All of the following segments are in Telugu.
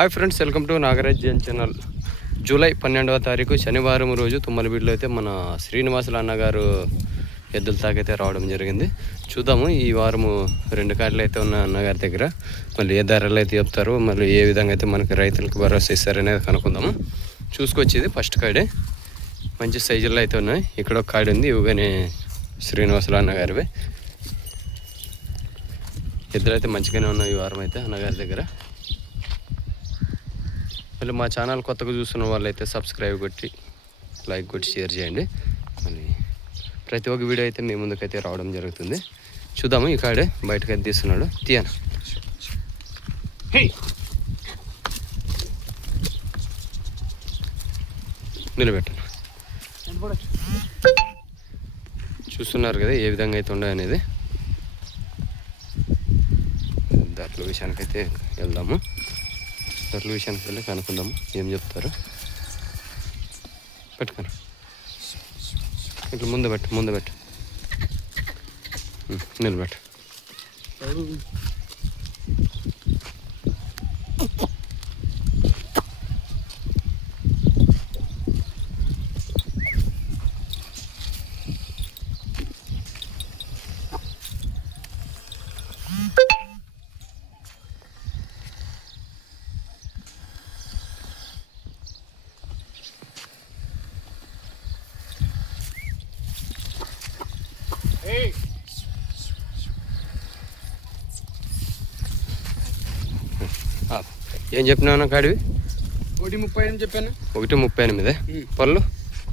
Hi friends welcome to Nagaraj Jan channel July పన్నెండవ తారీఖు శనివారం రోజు తుమ్మలబీడులో అయితే మన శ్రీనివాసులు అన్నగారు ఎద్దుల తాకైతే రావడం జరిగింది. చూద్దాము ఈ వారము రెండు కార్లు అయితే ఉన్న అన్నగారి దగ్గర మళ్ళీ ఏ ధరలు అయితే చెప్తారు మళ్ళీ ఏ విధంగా అయితే మనకి రైతులకు భరోసా ఇస్తారనేది కనుక్కుందాము. చూసుకొచ్చేది ఫస్ట్ కాడే. మంచి సైజుల్లో అయితే ఉన్నాయి. ఇక్కడ ఒక కాడి ఉంది ఇవిగానే శ్రీనివాసులు అన్నగారివే ఇద్దరు అయితే మంచిగానే ఉన్నాయి ఈ వారం అయితే అన్నగారి దగ్గర. మళ్ళీ మా ఛానల్ కొత్తగా చూస్తున్న వాళ్ళైతే సబ్స్క్రైబ్ కొట్టి లైక్ కొట్టి షేర్ చేయండి. మళ్ళీ ప్రతి ఒక్క వీడియో అయితే మీ ముందుకైతే రావడం జరుగుతుంది. చూద్దాము ఈ కాడే బయటకు అయితే తీస్తున్నాడు తీయను. నిలబెట్టను. చూస్తున్నారు కదా ఏ విధంగా అయితే ఉండే అనేది. ధరల విషయానికైతే వెళ్దాము. ధరల విషయానికి వెళ్ళి కనుక్కుందాము ఏం చెప్తారు? పెట్టుకోరు ఇట్లా ముందు పెట్టు ముందు పెట్టు. నిలబెట్టు. ఏం చెప్పినావు కాడివి? ఒకటి ముప్పై అని చెప్పాను. ఒకటి ముప్పై ఎనిమిది. పళ్ళు?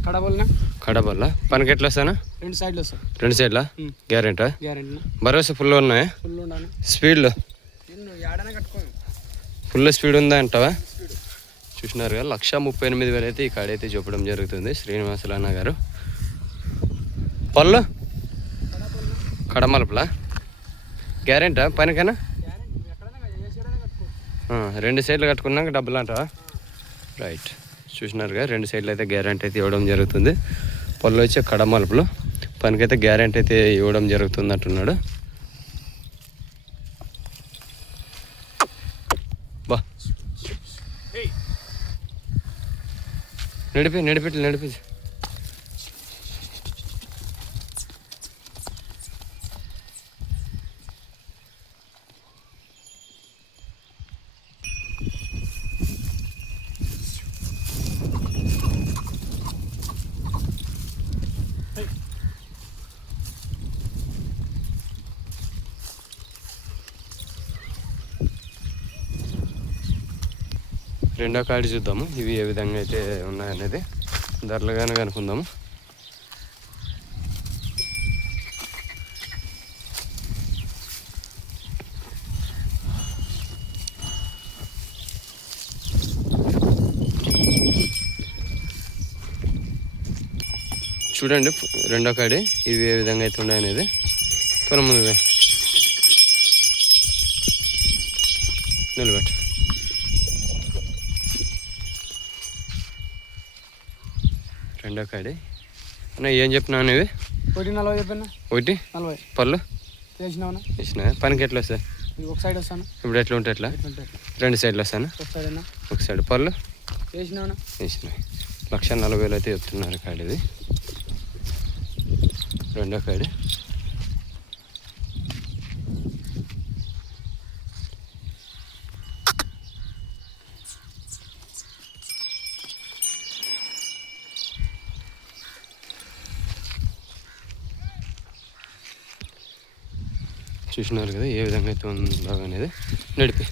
కడవలన కడబల్ల. పనికి ఎట్లా వస్తానా? రెండు సైడ్లు వస్తాయి. రెండు సైడ్లా. గ్యారెంటా? గ్యారెంటీ. భరోసా ఫుల్ ఉన్నాయా? ఫుల్ ఉండాలి. స్పీడ్లో? ఫుల్ స్పీడ్ ఉందా అంటావా? చూసినారు కదా లక్ష ముప్పై ఎనిమిది వేలు అయితే ఈ కాడైతే చెప్పడం జరుగుతుంది. శ్రీనివాసులు అన్న గారు. పళ్ళు? కడమలుపులా? గ్యారెంటా? పైనకైనా? రెండు సైడ్లు కట్టుకున్నాక డబ్బులు అంటావా? రైట్. చూసినారుగా రెండు సైడ్లు అయితే గ్యారెంటీ అయితే ఇవ్వడం జరుగుతుంది. పళ్ళు వచ్చే కడమలుపులు పనికైతే గ్యారెంటీ అయితే ఇవ్వడం జరుగుతుంది అంటున్నాడు బా. నడిపి నడిపెట్టి నడిపి రెండో కాడి చూద్దాము. ఇవి ఏ విధంగా అయితే ఉన్నాయనేది. ధరలు కానీ కనుక్కుందాము. చూడండి రెండో కాడి ఇవి ఏ విధంగా అయితే ఉన్నాయనేది పొలం ముందు. నిలబెట్టు. రెండో కాడి. అన్న ఏం చెప్పినావు ఇవి? ఒకటి నలభై చెప్పాను ఒకటి? నలభై. పళ్ళు? ఇచ్చిన పనికి ఎట్లా వస్తాయి? ఒక సైడ్ వస్తాను? ఇప్పుడు ఎట్లా ఉంటే ఎట్లా? రెండు సైడ్లు వస్తాను? ఒక సైడ్ అయినా ఒక సైడ్ పళ్ళు? చేసినావునా? ఇచ్చిన లక్ష నలభై వేలు అయితే చెప్తున్నారు కాడి ఇది రెండో కాడి. చూసినారు కదా ఏ విధంగా అయితే ఉందో అనేది. నడిపి.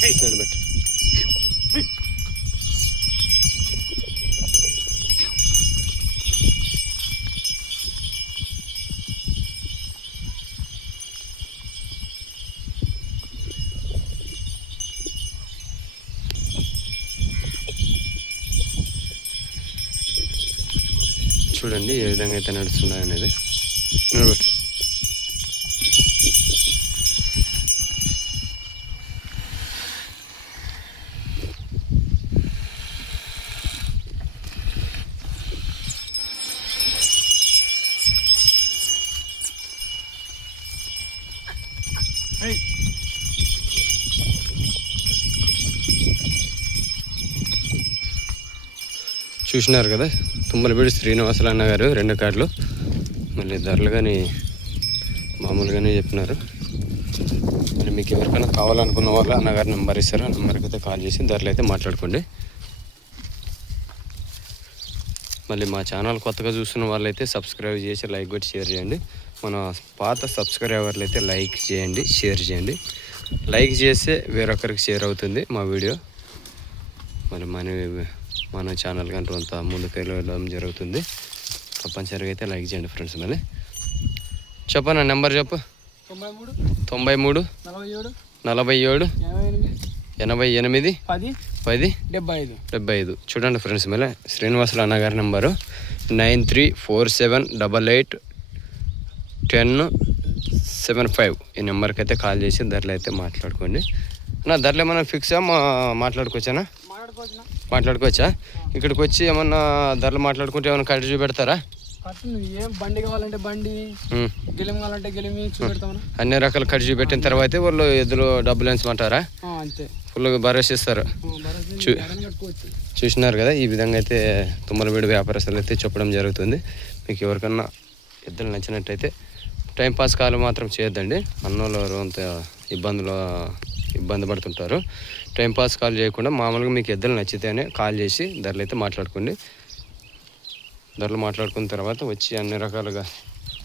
సైడ్ చూడండి ఏ విధంగా అయితే నడుస్తున్నాయి అనేది. నిలబెట్టు. చూసినారు కదా? తుమ్మలపేడి శ్రీనివాసులు అన్న గారు రెండు కార్డులు. మళ్ళీ ధరలు కానీ మామూలుగానే చెప్పినారు. మరి మీకు ఎవరికైనా కావాలనుకున్న వాళ్ళు అన్నగారు నెంబర్ ఇస్తారు. ఆ నెంబర్కి అయితే కాల్ చేసి ధరలు అయితే మాట్లాడుకోండి. మళ్ళీ మా ఛానల్ కొత్తగా చూస్తున్న వాళ్ళైతే సబ్స్క్రైబ్ చేసి లైక్ కొట్టి షేర్ చేయండి. మన పాత సబ్స్క్రైబర్లు అయితే లైక్ చేయండి షేర్ చేయండి. లైక్ చేస్తే వేరొకరికి షేర్ అవుతుంది మా వీడియో. మరి మన మన ఛానల్ కంటే అంత ముందుకు వెళ్ళడం జరుగుతుంది. తప్పనిసరిగా అయితే లైక్ చేయండి ఫ్రెండ్స్ మళ్ళీ. చెప్పనా నెంబర్ చెప్పు? తొంభై మూడు. నలభై ఏడు. ఎనభై ఎనిమిది. పది. పది. డెబ్బై ఐదు. డెబ్బై ఐదు. చూడండి ఫ్రెండ్స్ మళ్ళీ. శ్రీనివాసులు అన్నగారి number. Nine three four seven double eight ten seven five. ఈ నెంబర్కి అయితే కాల్ చేసి ధరలు అయితే మాట్లాడుకోండి. నా ధరలు ఏమైనా ఫిక్సా? మా మాట్లాడుకోవచ్చునా మాట్లాడుకోవచ్చా? ఇక్కడికి వచ్చి ఏమన్నా ధరలు మాట్లాడుకుంటే ఏమైనా కట్టి చూపెడతారా? ఏం బండి కావాలంటే బండి. గెలిమి కావాలంటే గెలిమి అన్ని రకాల కట్టి చూపెట్టిన తర్వాత వాళ్ళు ఎద్దులు డబ్బులు ఎంచమంటారా? ఆ, అంతే. ఫుల్గా భరోసా ఇస్తారు ఆ, భరోసా చూ- ధరని కట్టుకోవచ్చు. చూసినారు కదా ఈ విధంగా అయితే తుమ్మలబీడు వ్యాపారస్తులు అయితే చెప్పడం జరుగుతుంది. మీకు ఎవరికన్నా ఎద్దులు నచ్చినట్టయితే టైంపాస్ కాలు మాత్రం చేయొద్దండి. అన్నోళ్ళు ఎవరు అంత ఇబ్బందులు ఇబ్బంది పడుతుంటారు. టైంపాస్ కాల్ చేయకుండా మామూలుగా మీకు ఎద్దులు నచ్చితేనే కాల్ చేసి ధరలు అయితే మాట్లాడుకోండి. ధరలు మాట్లాడుకున్న తర్వాత వచ్చి అన్ని రకాలుగా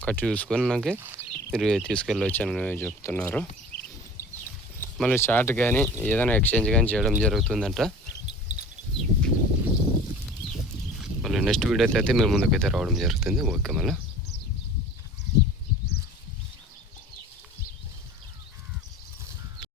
కట్టి చూసుకొని నాకు మీరు తీసుకెళ్ళొచ్చని అని చెప్తున్నారు. మళ్ళీ షార్ట్ కానీ ఏదైనా ఎక్స్చేంజ్ కానీ చేయడం జరుగుతుందంట. మళ్ళీ నెక్స్ట్ వీడియో అయితే మేము ముందుకైతే రావడం జరుగుతుంది. ఓకే మళ్ళీ.